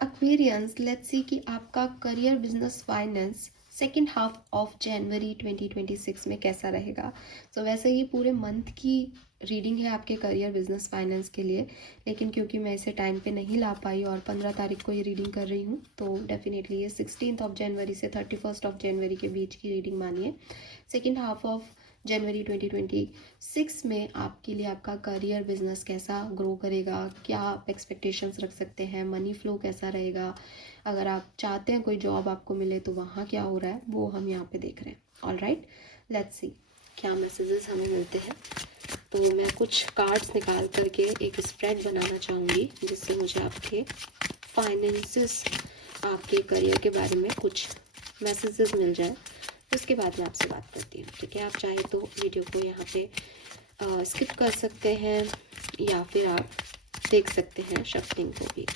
Aquarians, let's see कि आपका career, business, finance second half of January 2026 में कैसा रहेगा। सो वैसे ये पूरे मंथ की रीडिंग है आपके करियर, बिजनेस, फाइनेंस के लिए, लेकिन क्योंकि मैं इसे टाइम पे नहीं ला पाई और 15 तारीख को ये रीडिंग कर रही हूँ, तो डेफिनेटली ये 16 ऑफ जनवरी से 31 ऑफ जनवरी के बीच की रीडिंग मानिए। सेकेंड हाफ ऑफ जनवरी 2026 में आपके लिए आपका करियर, बिजनेस कैसा ग्रो करेगा, क्या आप एक्सपेक्टेशंस रख सकते हैं, मनी फ्लो कैसा रहेगा, अगर आप चाहते हैं कोई जॉब आपको मिले तो वहाँ क्या हो रहा है, वो हम यहाँ पे देख रहे हैं। ऑल राइट, लेट्स सी क्या मैसेजेस हमें मिलते हैं। तो मैं कुछ कार्ड्स निकाल करके एक स्प्रेड बनाना चाहूँगी जिससे मुझे आपके फाइनेंसेस, आपके करियर के बारे में कुछ मैसेजेस मिल जाए। उसके बाद मैं आपसे बात करती हूँ, ठीक है। आप चाहे तो वीडियो को यहाँ पे स्किप कर सकते हैं या फिर आप देख सकते हैं शफ्टिंग को भी।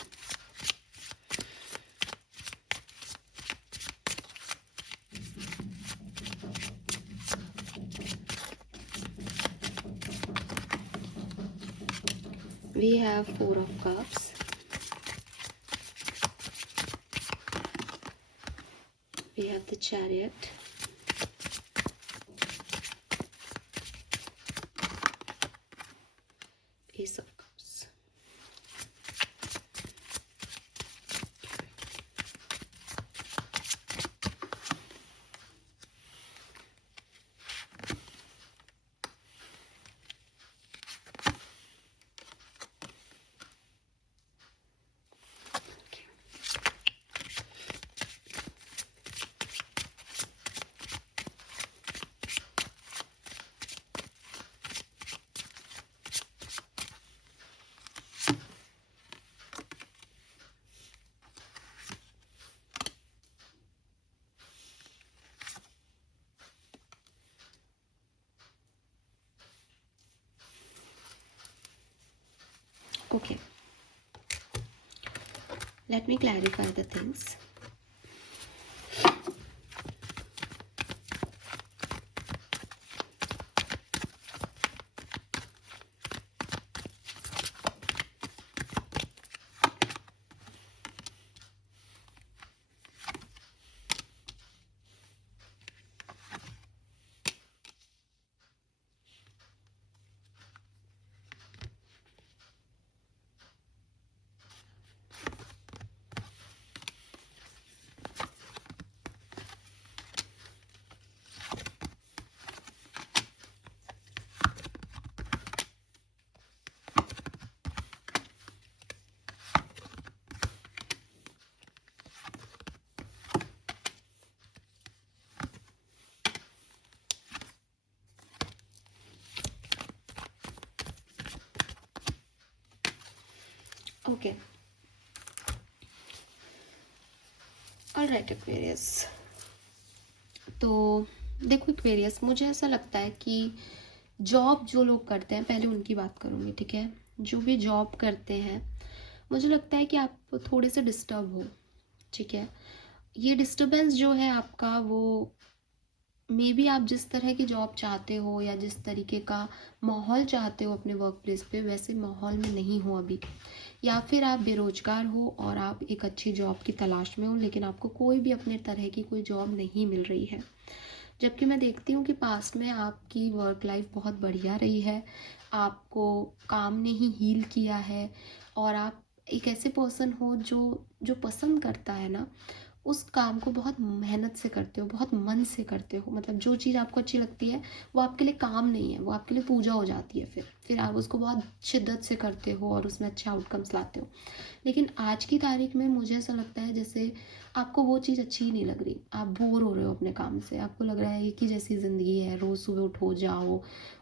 We have Four of Cups, we have the Chariot, Ace of Cups, okay. Let me clarify the things. Okay, alright Aquarius. तो देखो एक्वेरियस, मुझे ऐसा लगता है कि जॉब जो लोग करते हैं, पहले उनकी बात करूँगी, ठीक है। जो भी जॉब करते हैं, मुझे लगता है कि आप थोड़े से डिस्टर्ब हो, ठीक है। ये डिस्टर्बेंस जो है आपका, वो मे बी आप जिस तरह की जॉब चाहते हो या जिस तरीके का माहौल चाहते हो अपने वर्क प्लेस पे, वैसे माहौल में नहीं हो अभी, या फिर आप बेरोजगार हो और आप एक अच्छी जॉब की तलाश में हो, लेकिन आपको कोई भी अपने तरह की कोई जॉब नहीं मिल रही है। जबकि मैं देखती हूँ कि पास्ट में आपकी वर्क लाइफ बहुत बढ़िया रही है, आपको काम ने ही हील किया है, और आप एक ऐसे पर्सन हो जो जो पसंद करता है ना, उस काम को बहुत मेहनत से करते हो, बहुत मन से करते हो। मतलब जो चीज़ आपको अच्छी लगती है वो आपके लिए काम नहीं है, वो आपके लिए पूजा हो जाती है। फिर आप उसको बहुत शिद्दत से करते हो और उसमें अच्छे आउटकम्स लाते हो। लेकिन आज की तारीख में मुझे ऐसा लगता है जैसे आपको वो चीज़ अच्छी ही नहीं लग रही, आप बोर हो रहे हो अपने काम से, आपको लग रहा है एक ही जैसी ज़िंदगी है, रोज़ सुबह उठो जाओ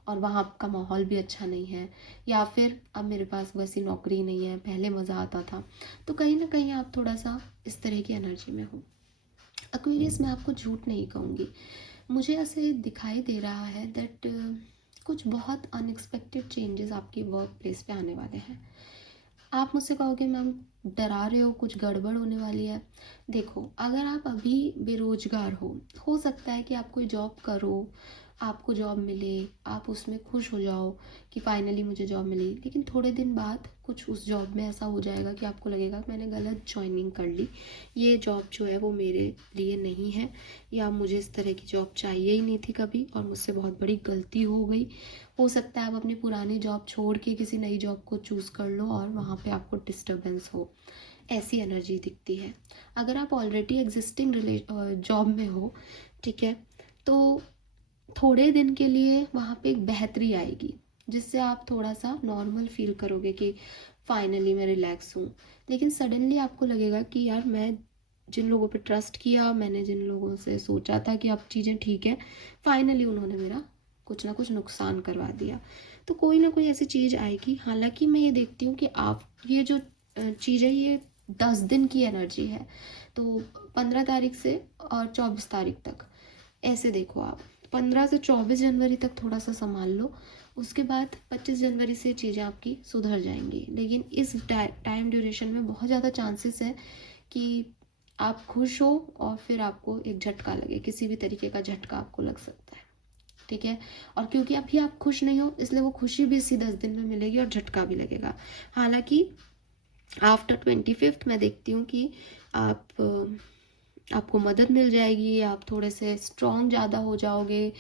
और वहाँ का माहौल भी अच्छा नहीं है, या फिर अब मेरे पास वैसी नौकरी नहीं है, पहले मज़ा आता था। तो कहीं ना कहीं आप थोड़ा सा इस तरह की एनर्जी में हो। एक्वेरियस, मैं आपको झूठ नहीं कहूँगी, मुझे ऐसे दिखाई दे रहा है दैट कुछ बहुत अनएक्सपेक्टेड चेंजेस आपकी वर्क प्लेस पे आने वाले हैं। आप मुझसे कहोगे मैम डरा रहे हो, कुछ गड़बड़ होने वाली है। देखो, अगर आप अभी बेरोजगार हो सकता है कि आप कोई जॉब करो, आपको जॉब मिले, आप उसमें खुश हो जाओ कि फाइनली मुझे जॉब मिली, लेकिन थोड़े दिन बाद कुछ उस जॉब में ऐसा हो जाएगा कि आपको लगेगा कि मैंने गलत जॉइनिंग कर ली, ये जॉब जो है वो मेरे लिए नहीं है, या मुझे इस तरह की जॉब चाहिए ही नहीं थी कभी और मुझसे बहुत बड़ी गलती हो गई। हो सकता है आप अपनी पुरानी जॉब छोड़ के किसी नई जॉब को चूज़ कर लो और वहाँ पे आपको डिस्टर्बेंस हो, ऐसी एनर्जी दिखती है। अगर आप ऑलरेडी एग्जिस्टिंग जॉब में हो, ठीक है, तो थोड़े दिन के लिए वहाँ पे एक बेहतरी आएगी जिससे आप थोड़ा सा नॉर्मल फील करोगे कि फाइनली मैं रिलैक्स हूँ। लेकिन सडनली आपको लगेगा कि यार मैं जिन लोगों पे ट्रस्ट किया, मैंने जिन लोगों से सोचा था कि अब चीज़ें ठीक है, फाइनली उन्होंने मेरा कुछ ना कुछ नुकसान करवा दिया। तो कोई ना कोई ऐसी चीज़ आएगी। हालांकि मैं ये देखती हूँ कि आप ये जो चीज़ है ये 10 दिन की एनर्जी है, तो 15 तारीख से और 24 तारीख तक ऐसे देखो आप। 15 से 24 जनवरी तक थोड़ा सा संभाल लो, उसके बाद 25 जनवरी से चीज़ें आपकी सुधर जाएंगी। लेकिन इस टाइम ड्यूरेशन में बहुत ज़्यादा चांसेस है कि आप खुश हो और फिर आपको एक झटका लगे, किसी भी तरीके का झटका आपको लग सकता है, ठीक है। और क्योंकि अभी आप खुश नहीं हो, इसलिए वो खुशी भी इसी 10 दिन में मिलेगी और झटका भी लगेगा। हालांकि आफ्टर 25 मैं देखती हूँ कि आपको मदद मिल जाएगी, आप थोड़े से स्ट्रॉन्ग ज़्यादा हो जाओगे,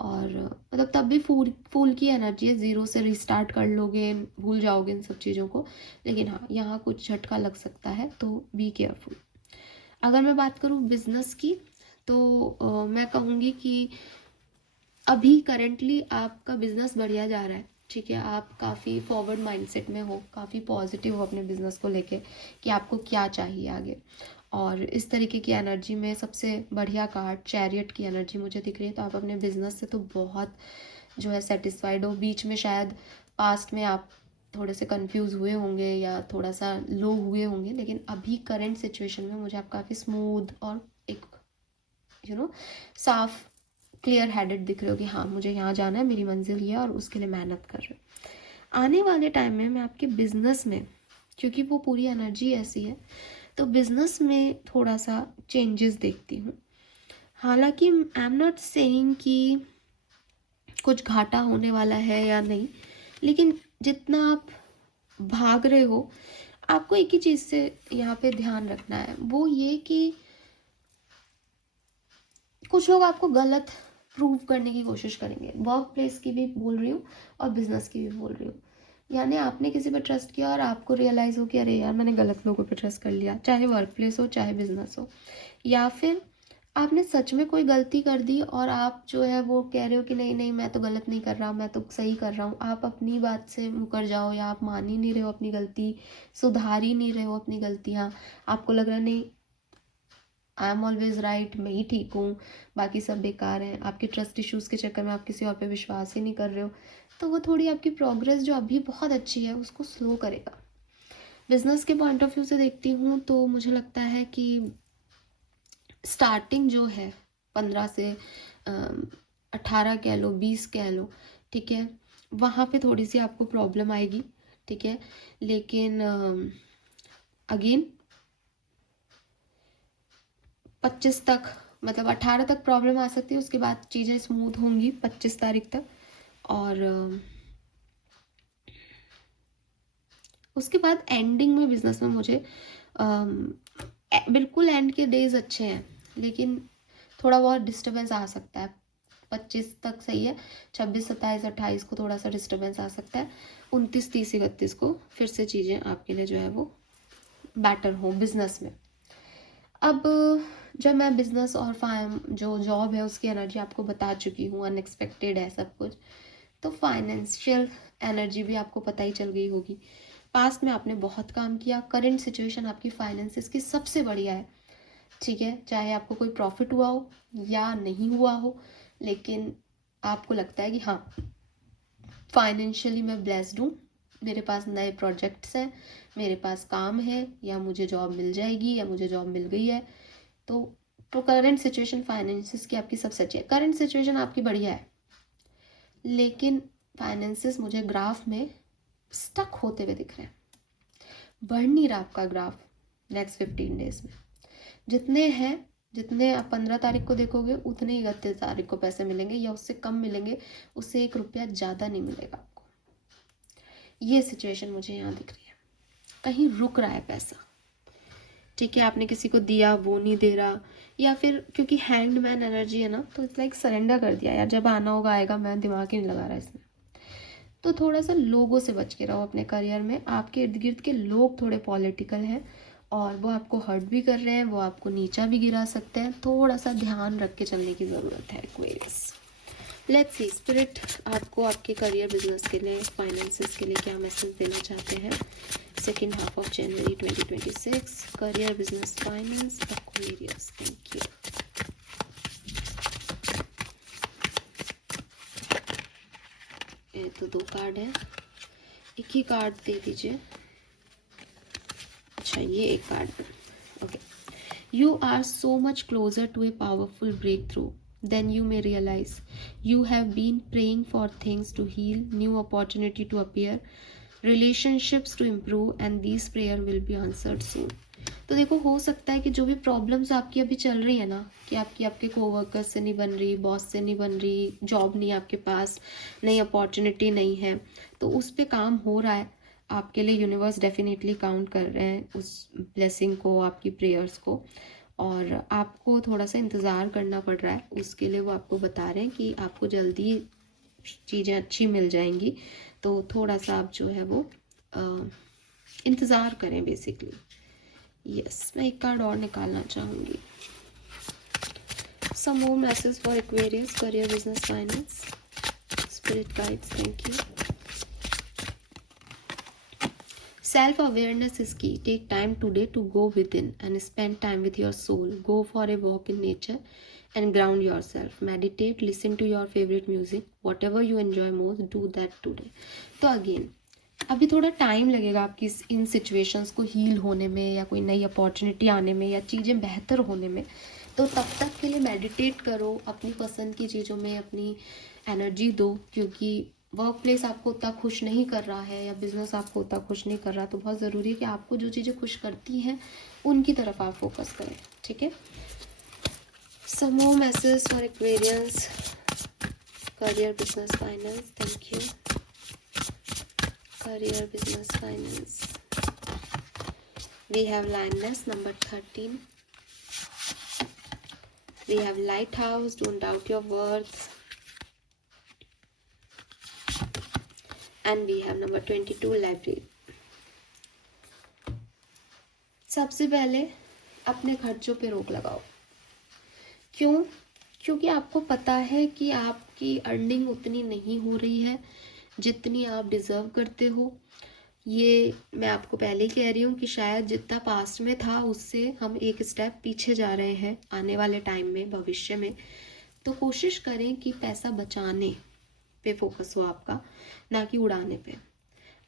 और मतलब तब भी फूल की एनर्जी है, ज़ीरो से रिस्टार्ट कर लोगे, भूल जाओगे इन सब चीज़ों को। लेकिन हाँ, यहाँ कुछ झटका लग सकता है, तो बी केयरफुल। अगर मैं बात करूँ बिजनेस की, तो मैं कहूँगी कि अभी करेंटली आपका बिजनेस बढ़िया जा रहा है, ठीक है। आप काफ़ी फॉरवर्ड माइंडसेट में हो, काफ़ी पॉजिटिव हो अपने बिजनेस को लेके कि आपको क्या चाहिए आगे। और इस तरीके की एनर्जी में सबसे बढ़िया कार्ड चैरियट की एनर्जी मुझे दिख रही है। तो आप अपने बिजनेस से तो बहुत जो है सेटिस्फाइड हो। बीच में शायद पास्ट में आप थोड़े से कंफ्यूज हुए होंगे या थोड़ा सा लो हुए होंगे, लेकिन अभी करंट सिचुएशन में मुझे आप काफ़ी स्मूथ और एक साफ क्लियर हेडेड दिख रहे हो कि हाँ मुझे यहाँ जाना है, मेरी मंजिल ये है और उसके लिए मेहनत कर रहे हो। आने वाले टाइम में मैं आपके बिजनेस में, क्योंकि वो पूरी एनर्जी ऐसी है, तो बिजनेस में थोड़ा सा चेंजेस देखती हूँ। हालांकि आई एम नॉट सेइंग कि कुछ घाटा होने वाला है या नहीं, लेकिन जितना आप भाग रहे हो, आपको एक ही चीज़ से यहाँ पे ध्यान रखना है, वो ये कि कुछ लोग आपको गलत प्रूव करने की कोशिश करेंगे। वर्क प्लेस की भी बोल रही हूँ और बिजनेस की भी बोल रही हूँ। यानी आपने किसी पर ट्रस्ट किया और आपको रियलाइज़ हो कि अरे यार मैंने गलत लोगों पर ट्रस्ट कर लिया, चाहे वर्क प्लेस हो चाहे बिजनेस हो। या फिर आपने सच में कोई गलती कर दी और आप जो है वो कह रहे हो कि नहीं नहीं मैं तो गलत नहीं कर रहा, मैं तो सही कर रहा हूँ। आप अपनी बात से मुकर जाओ या आप मान ही नहीं रहे हो अपनी गलती, सुधार ही नहीं रहे हो अपनी गलतियाँ। आपको लग रहा है नहीं आई एम ऑलवेज राइट, मैं ही ठीक हूँ, बाकी सब बेकार हैं। आपके ट्रस्ट इश्यूज़ के चक्कर में आप किसी और पे विश्वास ही नहीं कर रहे हो, तो वो थोड़ी आपकी प्रोग्रेस जो अभी बहुत अच्छी है उसको स्लो करेगा। बिजनेस के पॉइंट ऑफ व्यू से देखती हूँ तो मुझे लगता है कि स्टार्टिंग जो है 15 से 18 कह लो, 20 कह लो, ठीक है, वहाँ पे थोड़ी सी आपको प्रॉब्लम आएगी, ठीक है। लेकिन अगेन 25 तक, मतलब 18 तक प्रॉब्लम आ सकती है, उसके बाद चीज़ें स्मूथ होंगी 25 तारीख तक। और उसके बाद एंडिंग में बिजनेस में मुझे बिल्कुल एंड के डेज अच्छे हैं, लेकिन थोड़ा बहुत डिस्टर्बेंस आ सकता है। 25 तक सही है, 26, 27, 28 को थोड़ा सा डिस्टर्बेंस आ सकता है। 29, 30, 31 को फिर से चीज़ें आपके लिए जो है वो बेटर हो बिजनेस में। अब जब मैं बिजनेस और जो जॉब है उसकी एनर्जी आपको बता चुकी हूँ, अनएक्सपेक्टेड है सब कुछ, तो फाइनेंशियल एनर्जी भी आपको पता ही चल गई होगी। पास्ट में आपने बहुत काम किया, करंट सिचुएशन आपकी फाइनेंसिस की सबसे बढ़िया है, ठीक है। चाहे आपको कोई प्रॉफिट हुआ हो या नहीं हुआ हो, लेकिन आपको लगता है कि हाँ फाइनेंशियली मैं ब्लेस्ड हूँ, मेरे पास नए प्रोजेक्ट्स हैं, मेरे पास काम है, या मुझे जॉब मिल जाएगी या मुझे जॉब मिल गई है। तो करंट सिचुएशन फाइनेंसिस की आपकी सबसे अच्छी है। करंट सिचुएशन आपकी बढ़िया है, लेकिन फाइनेंसिस मुझे ग्राफ में स्टक होते हुए दिख रहे हैं, बढ़ नहीं रहा आपका ग्राफ नेक्स्ट 15 डेज में। जितने हैं जितने आप 15 तारीख को देखोगे उतने ही 31 तारीख को पैसे मिलेंगे, या उससे कम मिलेंगे, उससे 1 रुपया ज़्यादा नहीं मिलेगा आपको। ये सिचुएशन मुझे यहाँ दिख रही है, कहीं रुक रहा है पैसा, ठीक है। आपने किसी को दिया, वो नहीं दे रहा, या फिर क्योंकि हैंगमैन एनर्जी है ना, तो इट्स लाइक सरेंडर कर दिया यार, जब आना होगा आएगा, मैं दिमाग ही नहीं लगा रहा इसमें। तो थोड़ा सा लोगों से बच के रहो अपने करियर में। आपके इर्द गिर्द के लोग थोड़े पॉलिटिकल हैं और वो आपको हर्ट भी कर रहे हैं, वो आपको नीचा भी गिरा सकते हैं, थोड़ा सा ध्यान रख के चलने की ज़रूरत है एक्वेरियस। लेट्स सी स्पिरिट आपको आपके करियर बिजनेस के लिए, फाइनेंसेस के लिए क्या मैसेज देना चाहते हैं second half of January 2026, career business finance Aquarius. Thank you. ये तो 2 कार्ड है, एक ही कार्ड दे दीजिए। अच्छा, ये एक कार्ड है। Okay, you are so much closer to a powerful breakthrough then you may realise. You have been praying for things to heal, new opportunity to appear, relationships to improve, and this prayer will be answered soon. तो देखो, हो सकता है कि जो भी problems आपकी अभी चल रही है ना, कि आपके कोवर्कर्स से नहीं बन रही, बॉस से नहीं बन रही, जॉब नहीं आपके पास, नई अपॉर्चुनिटी नहीं है, तो उस पर काम हो रहा है आपके लिए। यूनिवर्स डेफिनेटली काउंट कर रहे हैं उस ब्लेसिंग को, आपकी प्रेयर्स को, और आपको थोड़ा सा इंतज़ार करना पड़ रहा है उसके लिए। वो आपको बता रहे हैं कि आपको जल्दी चीज़ें अच्छी मिल जाएंगी, तो थोड़ा सा आप जो है वो इंतज़ार करें बेसिकली। यस, मैं एक कार्ड और निकालना चाहूँगी। Some more message for Aquarius, career business finance, spirit guides, thank you. Self awareness is key. Take time today to go within and spend time with your soul. Go for a walk in nature and ground yourself. Meditate, listen to your favorite music. Whatever you enjoy most, do that today. तो again अभी थोड़ा time लगेगा आपकी इन situations को heal होने में, या कोई नई अपॉर्चुनिटी आने में, या चीज़ें बेहतर होने में। तो तब तक के लिए मेडिटेट करो, अपनी पसंद की चीज़ों में अपनी एनर्जी दो, क्योंकि वर्क प्लेस आपको उतना खुश नहीं कर रहा है, या बिजनेस आपको उतना खुश नहीं कर रहा, तो बहुत ज़रूरी है कि आपको जो चीज़ें खुश करती हैं उनकी तरफ आप फोकस करें, ठीक है। Some more message for Aquarians, career business finance, thank you. Career business finance, we have lioness number 13, we have light house, don't doubt your worth, and we have number 22, library. सबसे पहले अपने खर्चों पे रोक लगाओ। क्यों? क्योंकि आपको पता है कि आपकी अर्निंग उतनी नहीं हो रही है जितनी आप डिज़र्व करते हो। ये मैं आपको पहले ही कह रही हूँ कि शायद जितना पास्ट में था उससे हम एक स्टेप पीछे जा रहे हैं आने वाले टाइम में, भविष्य में। तो कोशिश करें कि पैसा बचाने पे फोकस हो आपका, ना कि उड़ाने पे।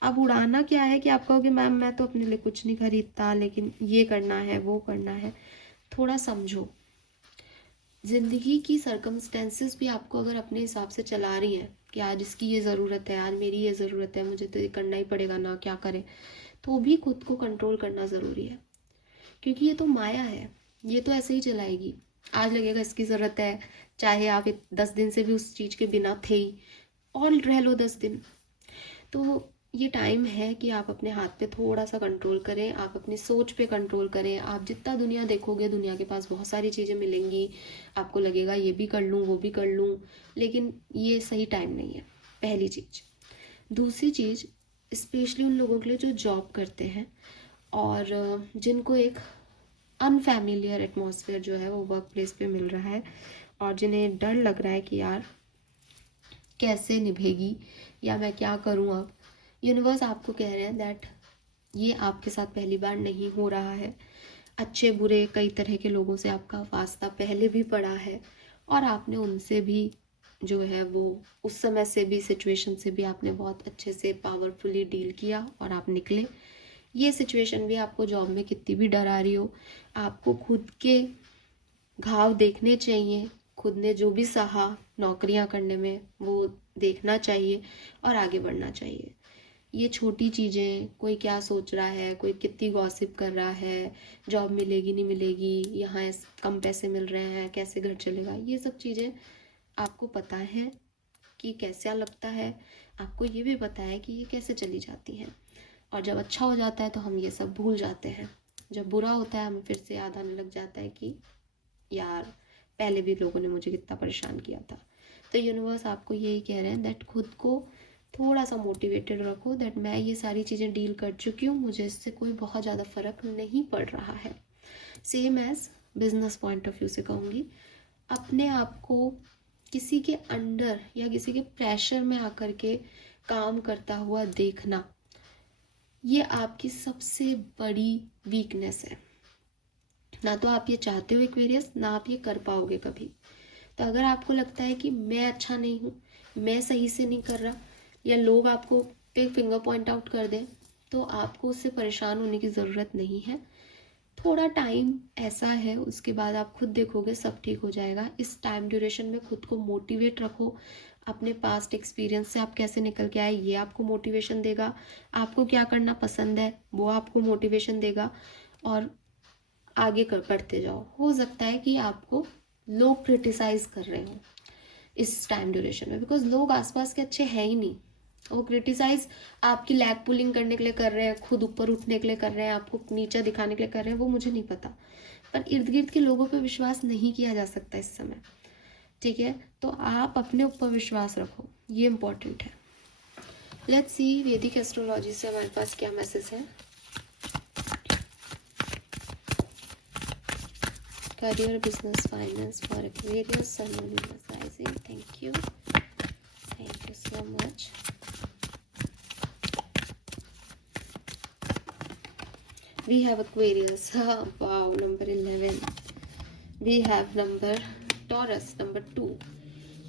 अब उड़ाना क्या है कि आप कहोगे मैम मैं तो अपने लिए कुछ नहीं खरीदता, लेकिन ये करना है, वो करना है। थोड़ा समझो, ज़िंदगी की सर्कमस्टेंसेस भी आपको अगर अपने हिसाब से चला रही हैं कि आज इसकी ये ज़रूरत है, आज मेरी ये ज़रूरत है, मुझे तो ये करना ही पड़ेगा ना, क्या करें, तो भी खुद को कंट्रोल करना ज़रूरी है। क्योंकि ये तो माया है, ये तो ऐसे ही चलाएगी। आज लगेगा इसकी ज़रूरत है, चाहे आप 10 दिन से भी उस चीज़ के बिना थे ही, और रह लो 10 दिन। तो ये टाइम है कि आप अपने हाथ पे थोड़ा सा कंट्रोल करें, आप अपनी सोच पे कंट्रोल करें। आप जितना दुनिया देखोगे, दुनिया के पास बहुत सारी चीज़ें मिलेंगी, आपको लगेगा ये भी कर लूँ, वो भी कर लूँ, लेकिन ये सही टाइम नहीं है, पहली चीज़। दूसरी चीज़, स्पेशली उन लोगों के लिए जो जॉब करते हैं और जिनको एक अनफैमिलियर एटमॉस्फेयर जो है वो वर्क प्लेस पे मिल रहा है, और जिन्हें डर लग रहा है कि यार कैसे निभेगी, या मैं क्या करूँ। अब यूनिवर्स आपको कह रहे हैं दैट ये आपके साथ पहली बार नहीं हो रहा है। अच्छे बुरे कई तरह के लोगों से आपका वास्ता पहले भी पड़ा है, और आपने उनसे भी जो है वो उस समय से भी, सिचुएशन से भी आपने बहुत अच्छे से पावरफुली डील किया और आप निकले। ये सिचुएशन भी आपको जॉब में कितनी भी डरा रही हो, आपको खुद के घाव देखने चाहिए, खुद ने जो भी सहा नौकरियां करने में वो देखना चाहिए और आगे बढ़ना चाहिए। ये छोटी चीज़ें, कोई क्या सोच रहा है, कोई कितनी गॉसिप कर रहा है, जॉब मिलेगी नहीं मिलेगी, यहाँ कम पैसे मिल रहे हैं, कैसे घर चलेगा, ये सब चीज़ें आपको पता है कि कैसा लगता है, आपको ये भी पता है कि ये कैसे चली जाती हैं। और जब अच्छा हो जाता है तो हम ये सब भूल जाते हैं, जब बुरा होता है हमें फिर से याद आने लग जाता है कि यार पहले भी लोगों ने मुझे कितना परेशान किया था। तो यूनिवर्स आपको यही कह रहे हैं दैट खुद को थोड़ा सा मोटिवेटेड रखो, दैट मैं ये सारी चीज़ें डील कर चुकी हूँ, मुझे इससे कोई बहुत ज़्यादा फ़र्क नहीं पड़ रहा है। Same as business point of view से कहूँगी, अपने आप को किसी के अंडर या किसी के प्रेशर में आकर के काम करता हुआ देखना, ये आपकी सबसे बड़ी वीकनेस है। ना तो आप ये चाहते हो एक्वेरियस, ना आप ये कर पाओगे कभी। तो अगर आपको लगता है कि मैं अच्छा नहीं हूँ, मैं सही से नहीं कर रहा, या लोग आपको पे फिंगर पॉइंट आउट कर दें, तो आपको उससे परेशान होने की ज़रूरत नहीं है। थोड़ा टाइम ऐसा है, उसके बाद आप खुद देखोगे सब ठीक हो जाएगा। इस टाइम ड्यूरेशन में खुद को मोटिवेट रखो, अपने पास्ट एक्सपीरियंस से आप कैसे निकल के आए ये आपको मोटिवेशन देगा, आपको क्या करना पसंद है वो आपको मोटिवेशन देगा, और आगे करते जाओ। हो सकता है कि आपको लोग क्रिटिसाइज कर रहे हो इस टाइम ड्यूरेशन में, बिकॉज लोग आसपास के अच्छे हैं ही नहीं। वो क्रिटिसाइज आपकी लैग पुलिंग करने के लिए कर रहे हैं, खुद ऊपर उठने के लिए कर रहे हैं, आपको नीचा दिखाने के लिए कर रहे हैं, वो मुझे नहीं पता। पर इर्द गिर्द के लोगों पे विश्वास नहीं किया जा सकता इस समय, ठीक है। तो आप अपने ऊपर विश्वास रखो, ये इम्पोर्टेंट है। लेट्स सी वैदिक एस्ट्रोलॉजी से हमारे पास क्या मैसेज है। Career, business, finance for Aquarius, Sun, Moon, Venus, Rising. Thank you so much. We have Aquarius. Wow, number 11. We have number Taurus, number 2.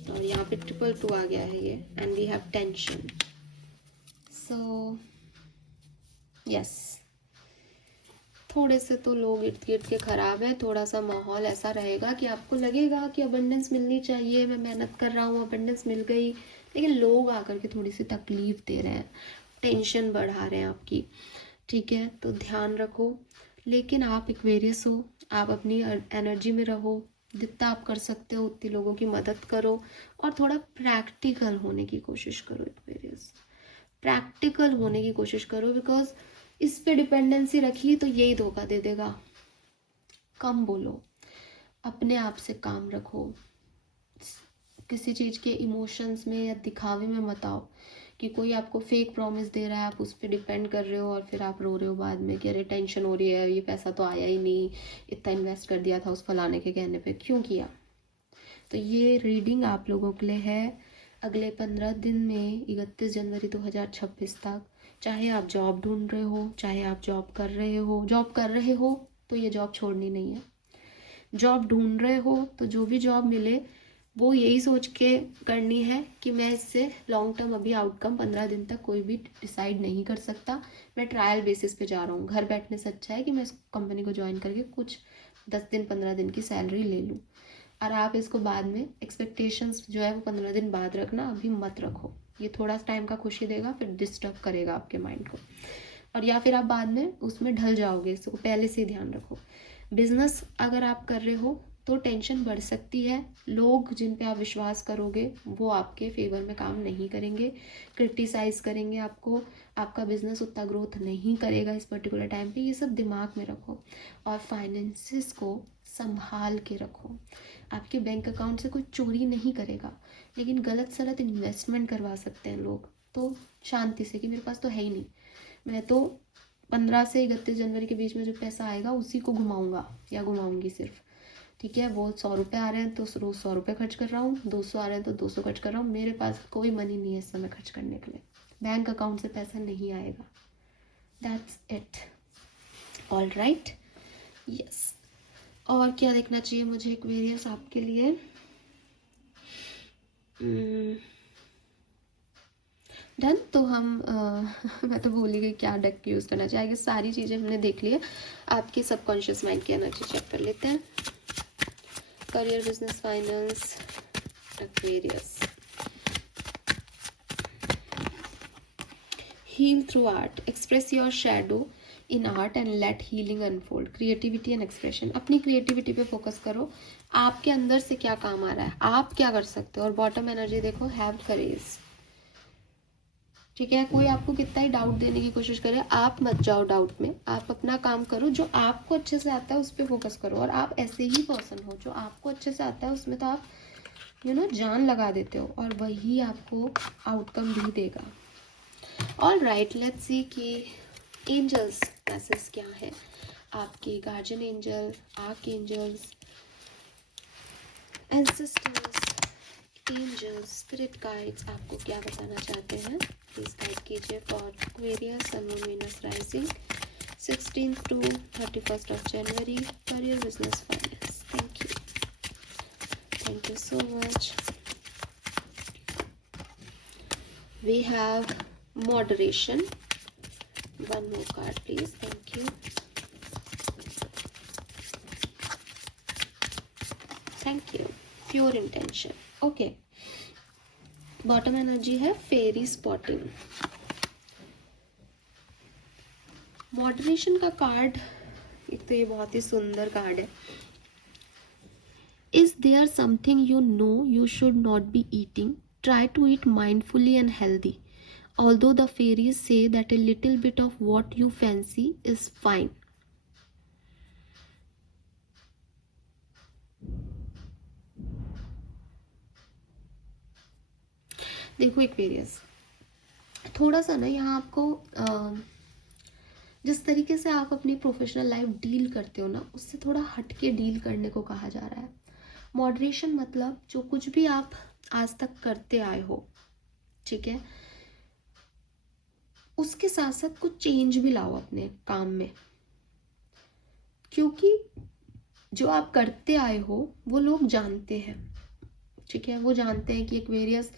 और यहाँ पे 222 आ गया है ये. And we have tension. So yes, थोड़े से तो लोग इर्द गिर्द के खराब है, थोड़ा सा माहौल ऐसा रहेगा कि आपको लगेगा कि अबंडेंस मिलनी चाहिए, मैं मेहनत कर रहा हूँ, अबंडेंस मिल गई, लेकिन लोग आकर के थोड़ी सी तकलीफ दे रहे हैं, टेंशन बढ़ा रहे हैं आपकी, ठीक है। तो ध्यान रखो, लेकिन आप एक्वेरियस हो, आप अपनी एनर्जी में रहो, जितना आप कर सकते हो उतनी लोगों की मदद करो, और थोड़ा प्रैक्टिकल होने की कोशिश करो एक्वेरियस, प्रैक्टिकल होने की कोशिश करो, बिकॉज इस पे डिपेंडेंसी रखी तो यही धोखा दे देगा। कम बोलो, अपने आप से काम रखो, किसी चीज़ के इमोशंस में या दिखावे में मत आओ कि कोई आपको फेक प्रॉमिस दे रहा है, आप उस पर डिपेंड कर रहे हो और फिर आप रो रहे हो बाद में कि अरे टेंशन हो रही है, ये पैसा तो आया ही नहीं, इतना इन्वेस्ट कर दिया था उस फलाने के कहने पे, क्यों किया। तो ये रीडिंग आप लोगों के लिए है अगले 15 दिन में, 31 जनवरी 2026 तक। चाहे आप जॉब ढूंढ रहे हो, चाहे आप जॉब कर रहे हो तो ये जॉब छोड़नी नहीं है। जॉब ढूंढ रहे हो तो जो भी जॉब मिले वो यही सोच के करनी है कि मैं इससे लॉन्ग टर्म अभी आउटकम 15 दिन तक कोई भी डिसाइड नहीं कर सकता, मैं ट्रायल बेसिस पे जा रहा हूँ। घर बैठने से अच्छा है कि मैं इस कंपनी को ज्वाइन करके कुछ 10 दिन 15 दिन की सैलरी ले लूँ। और आप इसको बाद में एक्सपेक्टेशंस जो है वो 15 दिन बाद रखना, अभी मत रखो, ये थोड़ा टाइम का खुशी देगा फिर डिस्टर्ब करेगा आपके माइंड को, और या फिर आप बाद में उसमें ढल जाओगे, इसको पहले से ही ध्यान रखो। बिजनेस अगर आप कर रहे हो तो टेंशन बढ़ सकती है, लोग जिन पे आप विश्वास करोगे वो आपके फेवर में काम नहीं करेंगे, क्रिटिसाइज करेंगे आपको, आपका बिजनेस उतना ग्रोथ नहीं करेगा इस पर्टिकुलर टाइम पे, ये सब दिमाग में रखो। और फाइनेंसिस को संभाल के रखो, आपके बैंक अकाउंट से कोई चोरी नहीं करेगा, लेकिन गलत सलत इन्वेस्टमेंट करवा सकते हैं लोग, तो शांति से कि मेरे पास तो है ही नहीं, मैं तो 15 से 31 जनवरी के बीच में जो पैसा आएगा उसी को घुमाऊंगा या घुमाऊंगी सिर्फ, ठीक है। वो 100 रुपये आ रहे हैं तो रोज़ 100 रुपये खर्च कर रहा हूँ, 200 आ रहे हैं तो 200 खर्च कर रहा हूँ, मेरे पास कोई मनी नहीं है इस समय खर्च करने के लिए, बैंक अकाउंट से पैसा नहीं आएगा। That's it, all right, yes. और क्या देखना चाहिए मुझे एक्वेरियस आपके लिए? डन। तो हम मैं तो भूल ही गई क्या डेक यूज़ करना चाहिए, आगे सारी चीज़ें हमने देख ली है। आपकी सबकॉन्शियस माइंड की एनर्जी चेक कर लेते हैं। Career, business, finance, Aquarius, heal through art, express your shadow in art and let healing unfold. Creativity and expression, अपनी creativity पे focus करो, आपके अंदर से क्या काम आ रहा है, आप क्या कर सकते हो. और बॉटम एनर्जी देखो, हैव करेज. ठीक है, कोई आपको कितना ही डाउट देने की कोशिश करे, आप मत जाओ डाउट में, आप अपना काम करो, जो आपको अच्छे से आता है उस पर फोकस करो. और आप ऐसे ही पर्सन हो, जो आपको अच्छे से आता है उसमें तो आप जान लगा देते हो, और वही आपको आउटकम भी देगा. ऑल राइट, लेट्स सी कि एंजल्स मैसेज क्या है आपके. Guardian angel, archangels, ancestors, angels, spirit guides आपको क्या बताना चाहते हैं, प्लीज गाइड कीजिए for Aquarius, sun, moon, Venus, rising 16th to 31st of January, career, business, finance. Thank you so much. We have moderation. One more card please. Thank you. Thank you. Pure intention. Okay, bottom energy है fairy spotting. Moderation का card, एक तो ये बहुत ही सुंदर card है. Is there something you know you should not be eating, try to eat mindfully and healthy, although the fairies say that a little bit of what you fancy is fine. देखो Aquarius, थोड़ा सा ना यहाँ आपको जिस तरीके से आप अपनी प्रोफेशनल लाइफ डील करते हो ना, उससे थोड़ा हटके डील करने को कहा जा रहा है. मॉडरेशन मतलब जो कुछ भी आप आज तक करते आए हो, ठीक है, उसके साथ साथ कुछ चेंज भी लाओ अपने काम में. क्योंकि जो आप करते आए हो वो लोग जानते हैं, ठीक है, वो जानते हैं कि एक्वेरियस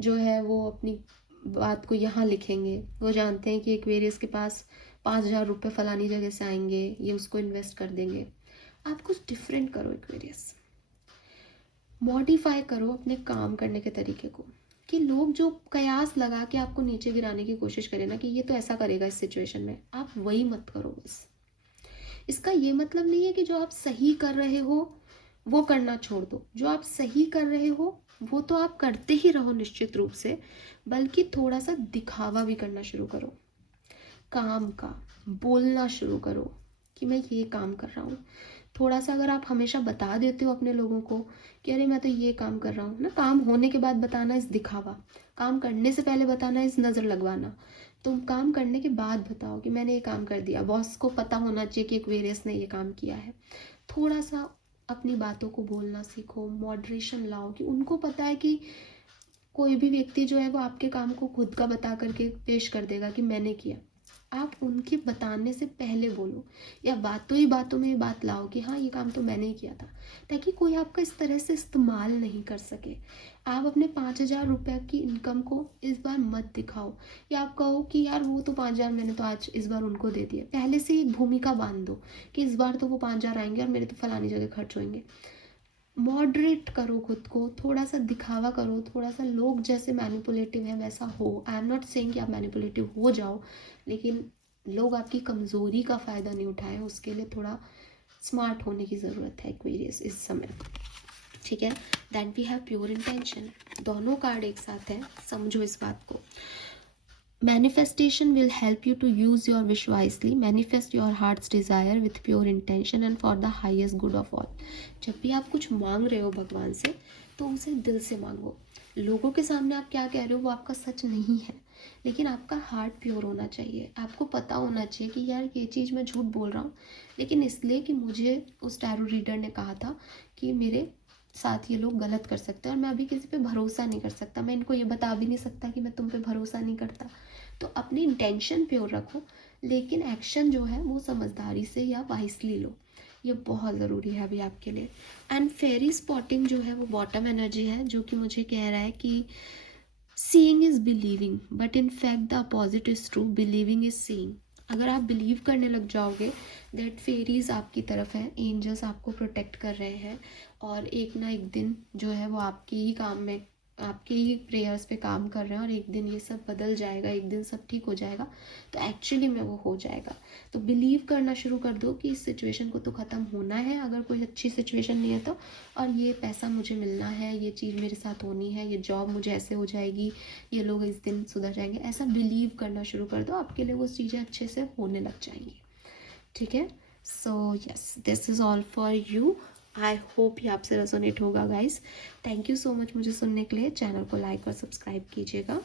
जो है वो अपनी बात को यहाँ लिखेंगे, वो जानते हैं कि एक्वेरियस के पास 5,000 रुपये फलानी जगह से आएंगे, ये उसको इन्वेस्ट कर देंगे. आप कुछ डिफरेंट करो एक्वेरियस, मॉडिफाई करो अपने काम करने के तरीके को, कि लोग जो कयास लगा के आपको नीचे गिराने की कोशिश करें ना, कि ये तो ऐसा करेगा इस सिचुएशन में, आप वही मत करो बस. इसका ये मतलब नहीं है कि जो आप सही कर रहे हो वो करना छोड़ दो. जो आप सही कर रहे हो वो तो आप करते ही रहो निश्चित रूप से, बल्कि थोड़ा सा दिखावा भी करना शुरू करो काम का, बोलना शुरू करो कि मैं ये काम कर रहा हूँ. थोड़ा सा अगर आप हमेशा बता देते हो अपने लोगों को कि अरे मैं तो ये काम कर रहा हूँ ना, काम होने के बाद बताना इस दिखावा, काम करने से पहले बताना इस नज़र लगवाना. तुम काम करने के बाद बताओ कि मैंने ये काम कर दिया, बॉस को पता होना चाहिए कि एक्वेरियस ने ये काम किया है. थोड़ा सा अपनी बातों को बोलना सीखो, मॉडरेशन लाओ, कि उनको पता है कि कोई भी व्यक्ति जो है वो आपके काम को खुद का बता करके पेश कर देगा कि मैंने किया. आप उनके बताने से पहले बोलो, या बातों ही बातों में ये बात लाओ कि हाँ ये काम तो मैंने ही किया था, ताकि कोई आपका इस तरह से इस्तेमाल नहीं कर सके. आप अपने 5,000 रुपये की इनकम को इस बार मत दिखाओ, या आप कहो कि यार वो तो 5,000 मैंने तो आज इस बार उनको दे दिया. पहले से एक भूमिका बांध दो कि इस बार तो वो 5,000 आएंगे और मेरे तो फलानी जगह खर्च होंगे. मॉडरेट करो खुद को, थोड़ा सा दिखावा करो, थोड़ा सा लोग जैसे मैनिपुलेटिव है वैसा हो. आई एम नॉट सेइंग कि आप मैनिपुलेटिव हो जाओ, लेकिन लोग आपकी कमज़ोरी का फ़ायदा नहीं उठाए, उसके लिए थोड़ा स्मार्ट होने की ज़रूरत है एक्वेरियस इस समय, ठीक है. That we have pure intention. दोनों कार्ड एक साथ है, समझो इस बात को. Manifestation will help you to use your wish wisely. Manifest your heart's desire with pure intention and for the highest good of all. जब भी आप कुछ मांग रहे हो भगवान से, तो उसे दिल से मांगो. लोगों के सामने आप क्या कह रहे हो वो आपका सच नहीं है, लेकिन आपका हार्ट प्योर होना चाहिए. आपको पता होना चाहिए कि यार ये चीज़ मैं झूठ बोल रहा हूँ, लेकिन इसलिए कि मुझे उस टैरो रीडर ने कहा था कि मेरे साथ ये लोग गलत कर सकते हैं, और मैं अभी किसी पे भरोसा नहीं कर सकता. मैं इनको ये बता भी नहीं सकता कि मैं तुम पे भरोसा नहीं करता. तो अपनी इंटेंशन प्योर रखो, लेकिन एक्शन जो है वो समझदारी से या वाइसली लो. ये बहुत ज़रूरी है अभी आपके लिए. एंड फेरी स्पॉटिंग जो है वो बॉटम एनर्जी है, जो कि मुझे कह रहा है कि seeing is believing, but in fact the opposite is true. Believing is seeing. अगर आप बिलीव करने लग जाओगे दैट फेरीज आपकी तरफ है, एंजल्स आपको प्रोटेक्ट कर रहे हैं, और एक ना एक दिन जो है वो आपके ही काम में आपके ही प्रेयर्स पे काम कर रहे हैं और एक दिन ये सब बदल जाएगा, एक दिन सब ठीक हो जाएगा, तो एक्चुअली में वो हो जाएगा। तो बिलीव करना शुरू कर दो कि इस सिचुएशन को तो ख़त्म होना है, अगर कोई अच्छी सिचुएशन नहीं है तो, और ये पैसा मुझे मिलना है, ये चीज़ मेरे साथ होनी है, ये जॉब मुझे ऐसे हो जाएगी, ये लोग इस दिन सुधर जाएंगे, ऐसा बिलीव करना शुरू कर दो, आपके लिए वो चीज़ें अच्छे से होने लग जाएंगी। ठीक है, so yes, this is all for you. I hope ये आपसे रेजोनेट होगा guys. Thank you so much मुझे सुनने के लिए। चैनल को लाइक और सब्सक्राइब कीजिएगा।